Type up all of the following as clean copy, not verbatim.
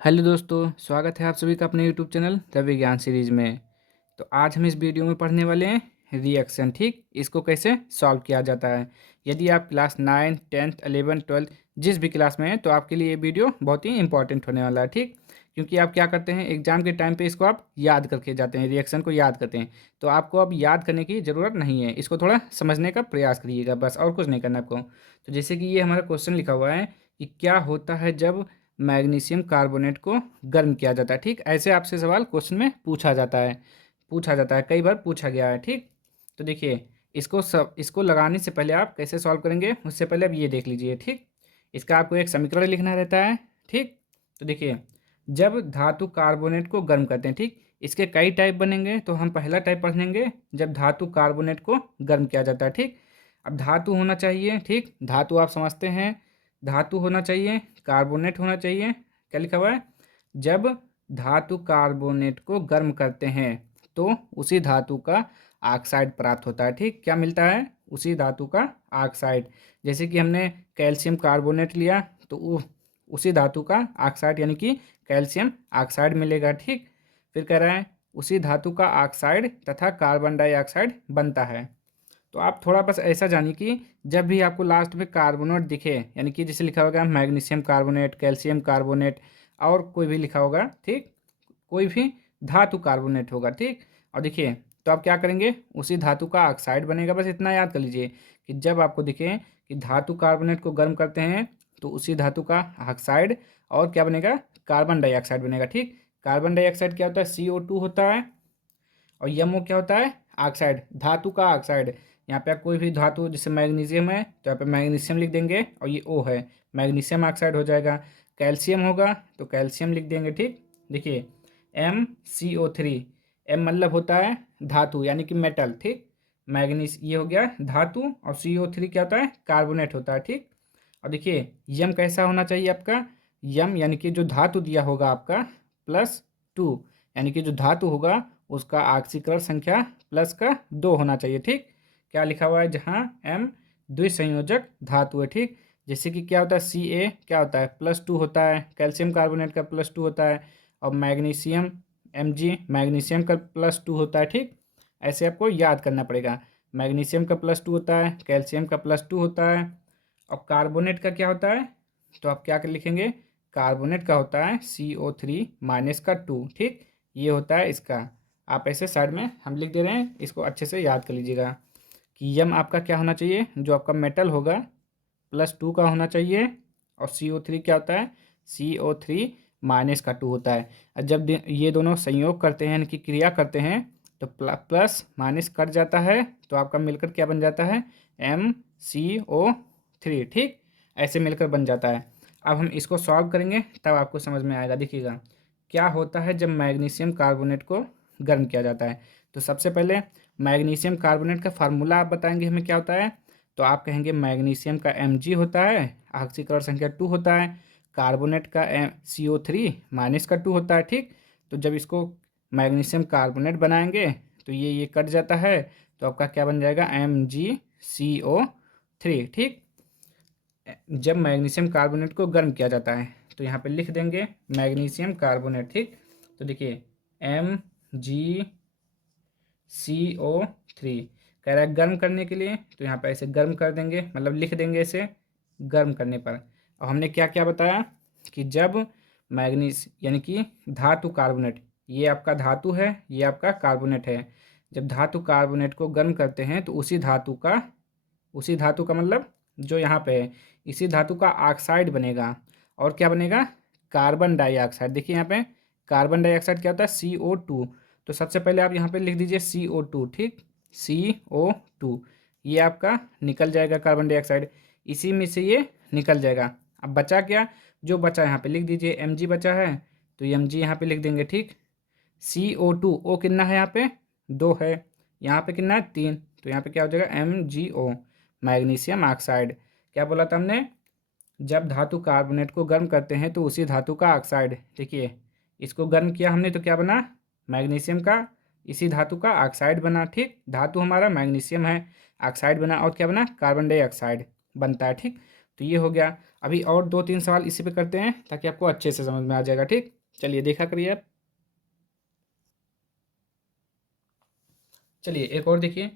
Hello दोस्तों, स्वागत है आप सभी का अपने यूट्यूब चैनल द विज्ञान सीरीज में। तो आज हम इस वीडियो में पढ़ने वाले हैं रिएक्शन। ठीक, इसको कैसे सॉल्व किया जाता है। यदि आप क्लास 9, 10th, 11, 12 जिस भी क्लास में हैं तो आपके लिए ये वीडियो बहुत ही इंपॉर्टेंट होने वाला है। ठीक, क्योंकि आप क्या करते हैं एग्जाम के टाइम पे इसको आप याद करके जाते हैं, रिएक्शन को याद करते हैं। तो आपको अब याद करने की ज़रूरत नहीं है, इसको थोड़ा समझने का प्रयास करिएगा, बस और कुछ नहीं करना आपको। तो जैसे कि ये हमारा क्वेश्चन लिखा हुआ है कि क्या होता है जब मैग्नीशियम कार्बोनेट को गर्म किया जाता है। ठीक, ऐसे आपसे सवाल क्वेश्चन में पूछा जाता है, कई बार पूछा गया है। ठीक, तो देखिए इसको लगाने से पहले आप कैसे सॉल्व करेंगे उससे पहले अब ये देख लीजिए। ठीक, इसका आपको एक समीकरण लिखना रहता है। ठीक, तो देखिए जब धातु कार्बोनेट को गर्म करते हैं, ठीक, इसके कई टाइप बनेंगे। तो हम पहला टाइप पढ़ेंगे जब धातु कार्बोनेट को गर्म किया जाता है। ठीक, अब धातु होना चाहिए। ठीक, धातु आप समझते हैं, धातु होना चाहिए, कार्बोनेट होना चाहिए। क्या लिखा हुआ है, जब धातु कार्बोनेट को गर्म करते हैं तो उसी धातु का ऑक्साइड प्राप्त होता है। ठीक, क्या मिलता है, उसी धातु का ऑक्साइड। जैसे कि हमने कैल्शियम कार्बोनेट लिया तो उसी धातु का ऑक्साइड यानी कि कैल्शियम ऑक्साइड मिलेगा। ठीक, फिर कह रहा है उसी धातु का ऑक्साइड तथा कार्बन डाइऑक्साइड बनता है। तो आप थोड़ा बस ऐसा जानिए कि जब भी आपको लास्ट में कार्बोनेट दिखे, यानी कि जैसे लिखा होगा मैग्नीशियम कार्बोनेट, कैल्शियम कार्बोनेट और कोई भी लिखा होगा, ठीक, कोई भी धातु कार्बोनेट होगा। ठीक, और देखिए तो आप क्या करेंगे, उसी धातु का ऑक्साइड बनेगा। बस इतना याद कर लीजिए कि जब आपको दिखे कि धातु कार्बोनेट को गर्म करते हैं तो उसी धातु का ऑक्साइड और क्या बनेगा, कार्बन डाइऑक्साइड बनेगा। ठीक, कार्बन डाइऑक्साइड क्या होता है, CO2 होता है, और यमो क्या होता है, ऑक्साइड, धातु का ऑक्साइड। यहाँ पे कोई भी धातु जैसे मैग्नीशियम है तो यहाँ पे मैग्नीशियम लिख देंगे और ये O है, मैग्नीशियम ऑक्साइड हो जाएगा। कैल्शियम होगा तो कैल्शियम लिख देंगे। ठीक, देखिए MCO3, M मतलब होता है धातु यानी कि मेटल। ठीक, मैग्नीस ये हो गया धातु और CO3 क्या होता है, कार्बोनेट होता है। ठीक, और देखिए यम कैसा होना चाहिए आपका, यम यानी कि जो धातु दिया होगा आपका +2, यानी कि जो धातु होगा उसका ऑक्सीकरण संख्या प्लस का 2 होना चाहिए। ठीक, क्या लिखा हुआ है, जहाँ M द्विसंयोजक धातु है। ठीक, जैसे कि क्या होता है Ca क्या होता है, +2 होता है, कैल्शियम कार्बोनेट का +2 होता है, और मैग्नीशियम Mg मैग्नीशियम का +2 होता है। ठीक, ऐसे आपको याद करना पड़ेगा, मैग्नीशियम का +2 होता है, कैल्शियम का +2 होता है, और कार्बोनेट का क्या होता है, तो आप क्या कर लिखेंगे, कार्बोनेट का होता है CO3 - 2। ठीक, ये होता है इसका। आप ऐसे साइड में हम लिख दे रहे हैं, इसको अच्छे से याद कर लीजिएगा कि यम आपका क्या होना चाहिए, जो आपका मेटल होगा +2 का होना चाहिए, और CO3 क्या होता है, CO3 - 2 होता है। और जब ये दोनों संयोग करते हैं यानी कि क्रिया करते हैं तो प्लस माइनस कट जाता है तो आपका मिलकर क्या बन जाता है, MCO3। ठीक, ऐसे मिलकर बन जाता है। अब हम इसको सॉल्व करेंगे तब आपको समझ में आएगा। देखिएगा क्या होता है जब मैग्नीशियम कार्बोनेट को गर्म किया जाता है। तो सबसे पहले मैग्नीशियम कार्बोनेट का फार्मूला आप बताएंगे हमें क्या होता है, तो आप कहेंगे मैग्नीशियम का Mg होता है, ऑक्सीकरण संख्या 2 होता है, कार्बोनेट का CO3 - 2 होता है। ठीक, तो जब इसको मैग्नीशियम कार्बोनेट बनाएंगे तो ये कट जाता है तो आपका क्या बन जाएगा, MgCO3। ठीक, जब मैग्नीशियम कार्बोनेट को गर्म किया जाता है तो यहाँ पे लिख देंगे मैग्नीशियम कार्बोनेट। ठीक, तो देखिए MgCO3 कह रहा है गर्म करने के लिए, तो यहाँ पे ऐसे गर्म कर देंगे, मतलब लिख देंगे इसे गर्म करने पर। और हमने क्या क्या बताया कि जब मैग्नीस यानी कि धातु कार्बोनेट, ये आपका धातु है, ये आपका कार्बोनेट है, जब धातु कार्बोनेट को गर्म करते हैं तो उसी धातु का मतलब जो यहाँ पे है, इसी धातु का ऑक्साइड बनेगा, और क्या बनेगा, कार्बन डाइऑक्साइड। देखिए यहाँ पे कार्बन डाइऑक्साइड क्या होता है, CO2। तो सबसे पहले आप यहाँ पे लिख दीजिए CO2। ठीक, CO2 ये आपका निकल जाएगा कार्बन डाइऑक्साइड, इसी में से ये निकल जाएगा। अब बचा क्या, जो बचा यहाँ पे लिख दीजिए Mg बचा है तो Mg यहाँ पे लिख देंगे। ठीक, CO2 O कितना है यहाँ पे 2 है, यहाँ पे कितना है 3, तो यहाँ पे क्या हो जाएगा MgO मैग्नीशियम ऑक्साइड। क्या बोला था हमने, जब धातु कार्बोनेट को गर्म करते हैं तो उसी धातु का ऑक्साइड, देखिए इसको गर्म किया हमने तो क्या बना, मैग्नीशियम का इसी धातु का ऑक्साइड बना। ठीक, धातु हमारा मैग्नीशियम है, ऑक्साइड बना, और क्या बना, कार्बन डाइऑक्साइड बनता है। ठीक, तो ये हो गया। अभी और 2-3 सवाल इसी पे करते हैं ताकि आपको अच्छे से समझ में आ जाएगा। ठीक, चलिए देखा करिए आप। चलिए एक और देखिए,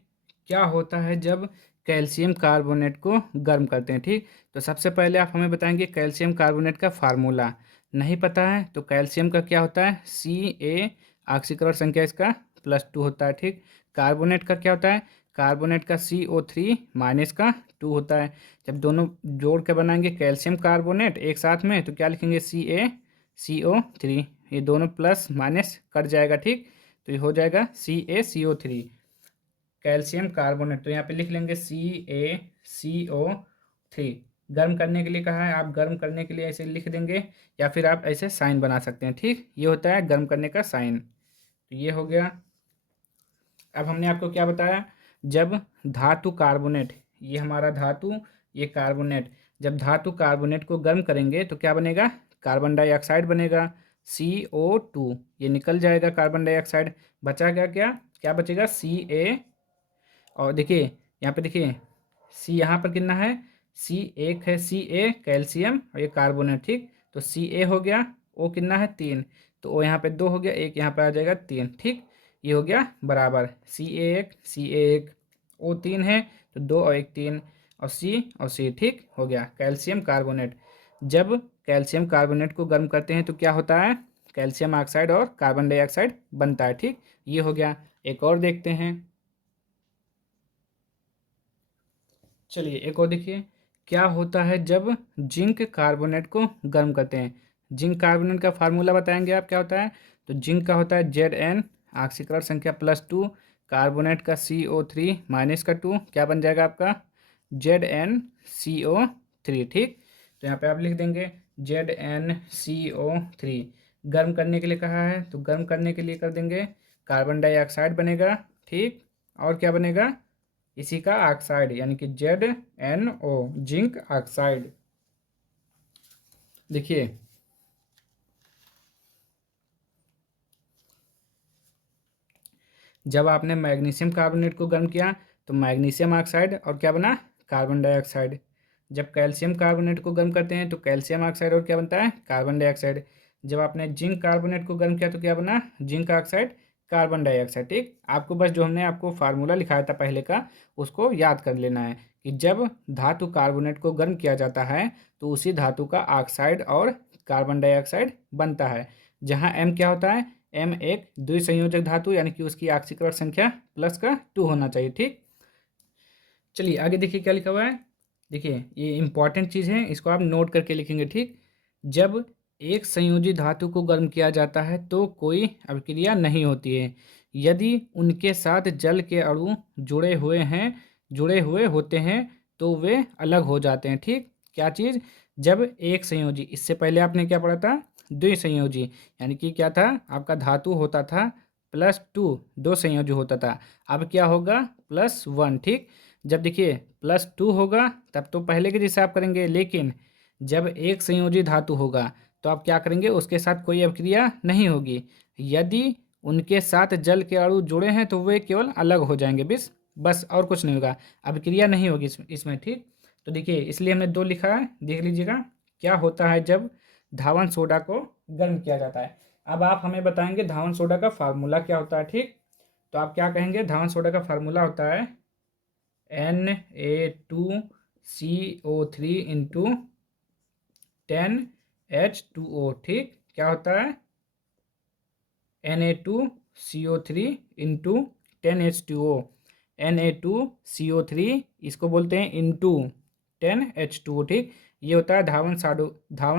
क्या होता है जब कैल्शियम कार्बोनेट को गर्म करते हैं। ठीक, तो सबसे पहले आप हमें बताएंगे कैल्शियम कार्बोनेट का फार्मूला। नहीं पता है तो कैल्शियम का क्या होता है, Ca, ऑक्सीकरण संख्या इसका +2 होता है। ठीक, कार्बोनेट का क्या होता है, कार्बोनेट का CO3 माइनस का 2 होता है। जब दोनों जोड़ के बनाएंगे कैल्शियम कार्बोनेट एक साथ में तो क्या लिखेंगे, CaCO3, ये दोनों प्लस माइनस कट जाएगा। ठीक, तो ये हो जाएगा CaCO3 कैल्शियम कार्बोनेट। तो यहाँ पे लिख लेंगे CaCO3। गर्म करने के लिए कहा है, आप गर्म करने के लिए ऐसे लिख देंगे या फिर आप ऐसे साइन बना सकते हैं। ठीक, ये होता है गर्म करने का साइन। तो ये हो गया। अब हमने आपको क्या बताया, जब धातु कार्बोनेट, ये हमारा धातु, ये कार्बोनेट, जब धातु कार्बोनेट को गर्म करेंगे तो क्या बनेगा, कार्बन डाइऑक्साइड बनेगा, CO2, ये निकल जाएगा कार्बन डाइऑक्साइड। बचा क्या, क्या क्या बचेगा, Ca। और देखिए यहाँ पे देखिए, सी यहाँ पर कितना है, C1 है, Ca कैल्शियम और ये कार्बोनेट। ठीक, तो Ca हो गया, O कितना है 3, तो O यहाँ पे 2 हो गया, एक यहाँ पे आ जाएगा 3। ठीक, ये हो गया बराबर Ca1 O3 है तो 2 और 1 3 और C। ठीक हो गया कैल्शियम कार्बोनेट। जब कैल्शियम कार्बोनेट को गर्म करते हैं तो क्या होता है, कैल्शियम ऑक्साइड और कार्बन डाइऑक्साइड बनता है। ठीक, ये हो गया। एक और देखते हैं, चलिए एक और देखिए, क्या होता है जब जिंक कार्बोनेट को गर्म करते हैं। जिंक कार्बोनेट का फार्मूला बताएंगे आप क्या होता है, तो जिंक का होता है Zn, ऑक्सीकरण संख्या +2, कार्बोनेट का CO3 माइनस का 2, क्या बन जाएगा आपका ZnCO3। ठीक, तो यहाँ पे आप लिख देंगे ZnCO3। गर्म करने के लिए कहा है तो गर्म करने के लिए कर देंगे कार्बन डाइऑक्साइड बनेगा। ठीक, और क्या बनेगा, इसी का ऑक्साइड यानी कि ZnO, जिंक ऑक्साइड। देखिए जब आपने मैग्नीशियम कार्बोनेट को गर्म किया तो मैग्नीशियम ऑक्साइड और क्या बना, कार्बन डाइऑक्साइड। जब कैल्शियम कार्बोनेट को गर्म करते हैं तो कैल्शियम ऑक्साइड और क्या बनता है, कार्बन डाइऑक्साइड। जब आपने जिंक कार्बोनेट को गर्म किया तो क्या बना, जिंक ऑक्साइड, कार्बन डाइऑक्साइड। ठीक, आपको बस जो हमने आपको फार्मूला लिखाया था पहले का उसको याद कर लेना है कि जब धातु कार्बोनेट को गर्म किया जाता है तो उसी धातु का ऑक्साइड और कार्बन डाइऑक्साइड बनता है। जहाँ M क्या होता है, M एक द्विसंयोजक धातु यानी कि उसकी ऑक्सीकरण संख्या +2 होना चाहिए। ठीक, चलिए आगे देखिए क्या लिखा हुआ है। देखिए ये इंपॉर्टेंट चीज़ है, इसको आप नोट करके लिखेंगे। ठीक, जब एक संयोजी धातु को गर्म किया जाता है तो कोई अभिक्रिया नहीं होती है यदि उनके साथ जल के अणु जुड़े हुए होते हैं तो वे अलग हो जाते हैं। ठीक, क्या चीज़, जब एक संयोजी, इससे पहले आपने क्या पढ़ा था, द्विसंयोजी, यानी कि क्या था आपका धातु होता था +2, दो संयोजी होता था, अब क्या होगा +1। ठीक, जब देखिए +2 होगा तब तो पहले के जैसे आप करेंगे, लेकिन जब एक संयोजी धातु होगा तो आप क्या करेंगे, उसके साथ कोई अभिक्रिया नहीं होगी। यदि उनके साथ जल के अणु जुड़े हैं तो वे केवल अलग हो जाएंगे, बस और कुछ नहीं होगा, अभिक्रिया नहीं होगी इसमें। ठीक, तो देखिए इसलिए हमने 2 लिखा है, देख लीजिएगा। क्या होता है जब धावन सोडा को गर्म किया जाता है। अब आप हमें बताएंगे धावन सोडा का फार्मूला क्या होता है। ठीक, तो आप क्या कहेंगे, धावन सोडा का फार्मूला होता है Na2CO3 इंटू 10H2O। ठीक, क्या होता है, Na2CO3 इंटू 10H2O। Na2CO3 इसको बोलते हैं इंटू 10H2O। ठीक, ये होता है धावन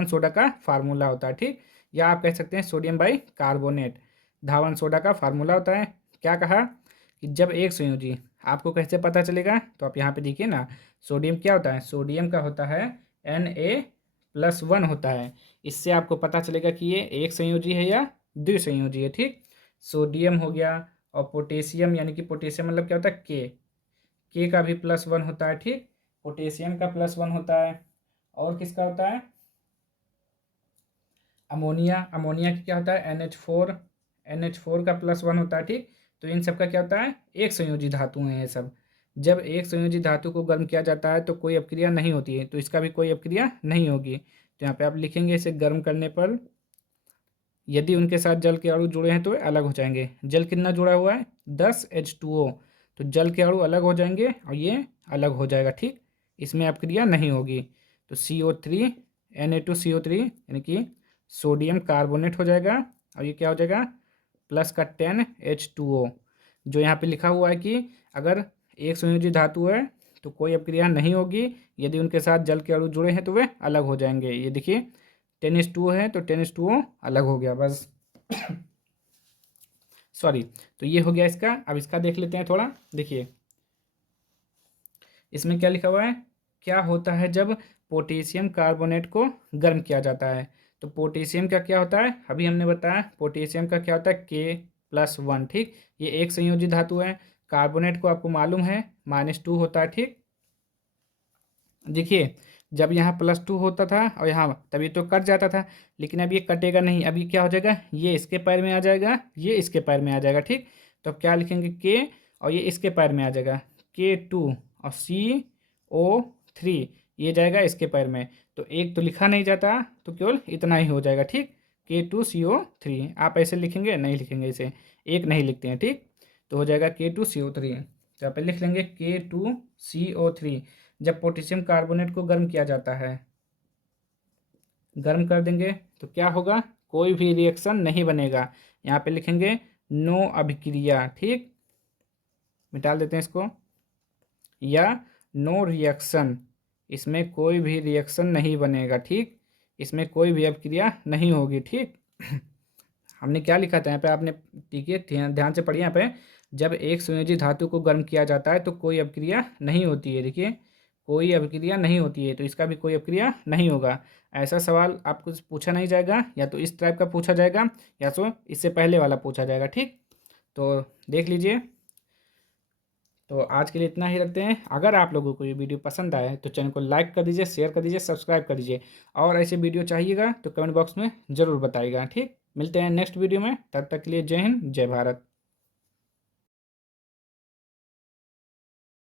सोडा का फार्मूला होता है। ठीक, या आप कह सकते हैं sodium by carbonate Dhawan soda का फार्मूला होता है। क्या कहा कि जब एक संयोजी, आपको कैसे पता चलेगा, तो आप यहाँ पे देखिए ना, सोडियम क्या होता है, सोडियम का होता है Na+1 होता है। इससे आपको पता चलेगा कि ये एक संयोजी है या द्विसंयोजी है। ठीक, सोडियम हो गया, और पोटेशियम, यानी कि पोटेशियम मतलब क्या होता है, के का भी +1 होता है। ठीक, पोटेशियम का +1 होता है। और किसका होता है, अमोनिया, अमोनिया की क्या होता है, NH4 का +1 होता है। ठीक, तो इन सब का क्या होता है, एक संयोजी धातु हैं ये सब। जब एक संयोजी धातु को गर्म किया जाता है तो कोई अपक्रिया नहीं होती है, तो इसका भी कोई अपक्रिया नहीं होगी। तो यहाँ पे आप लिखेंगे इसे गर्म करने पर यदि उनके साथ जल के अणु जुड़े हैं तो वे अलग हो जाएंगे। जल कितना जुड़ा हुआ है? 10H2O। तो जल के अणु अलग हो जाएंगे और ये अलग हो जाएगा, ठीक। इसमें अपक्रिया नहीं होगी। तो CO3 Na2CO3 यानी कि सोडियम कार्बोनेट हो जाएगा और ये क्या हो जाएगा? प्लस का 10H2O। जो यहाँ पे लिखा हुआ है कि अगर एक संयोजी धातु है तो कोई अपक्रिया नहीं होगी, यदि उनके साथ जल के अणु जुड़े हैं तो वे अलग हो जाएंगे। ये देखिए 10H2O है तो 10H2O अलग हो गया बस। सॉरी। तो ये हो गया इसका। अब इसका देख लेते हैं थोड़ा। देखिए इसमें क्या लिखा हुआ है, क्या होता है जब पोटेशियम कार्बोनेट को गर्म किया जाता है। तो पोटेशियम का क्या होता है, अभी हमने बताया पोटेशियम का क्या होता है, K+1, ठीक। ये एक संयोजी धातु है। कार्बोनेट को आपको मालूम है -2 होता है, ठीक। देखिए जब यहाँ +2 होता था और यहाँ तभी तो कट जाता था, लेकिन अब ये कटेगा नहीं। अब ये क्या हो जाएगा, ये इसके पैर में आ जाएगा, ये इसके पैर में आ जाएगा, ठीक। तो अब क्या लिखेंगे, के और ये इसके पैर में आ जाएगा K2 और CO3 ये जाएगा इसके पैर में। तो एक तो लिखा नहीं जाता तो केवल इतना ही हो जाएगा, ठीक। K2CO3 आप ऐसे लिखेंगे, नहीं लिखेंगे इसे, एक नहीं लिखते हैं, ठीक। तो हो जाएगा K2CO3। तो यहाँ पे लिख लेंगे K2CO3। जब पोटेशियम कार्बोनेट को गर्म किया जाता है, गर्म कर देंगे तो क्या होगा, कोई भी रिएक्शन नहीं बनेगा। यहाँ पे लिखेंगे नो अभिक्रिया, ठीक। मिटा देते हैं इसको, या नो रिएक्शन, इसमें कोई भी रिएक्शन नहीं बनेगा, ठीक। इसमें कोई भी अभिक्रिया नहीं होगी, ठीक। हमने क्या लिखा था यहाँ पे, आपने ठीक है ध्यान से पढ़िए। यहाँ पे जब एक संयोजी धातु को गर्म किया जाता है तो कोई अभिक्रिया नहीं होती है। देखिए कोई अभिक्रिया नहीं होती है, तो इसका भी कोई अभिक्रिया नहीं होगा। ऐसा सवाल आपको पूछा नहीं जाएगा, या तो इस टाइप का पूछा जाएगा या तो इससे पहले वाला पूछा जाएगा, ठीक। तो देख लीजिए। तो आज के लिए इतना ही रखते हैं। अगर आप लोगों को ये वीडियो पसंद आए तो चैनल को लाइक कर दीजिए, शेयर कर दीजिए, सब्सक्राइब कर दीजिए। और ऐसे वीडियो चाहिएगा तो कमेंट बॉक्स में ज़रूर बताइएगा, ठीक। मिलते हैं नेक्स्ट वीडियो में, तब तक के लिए जय हिंद, जय भारत।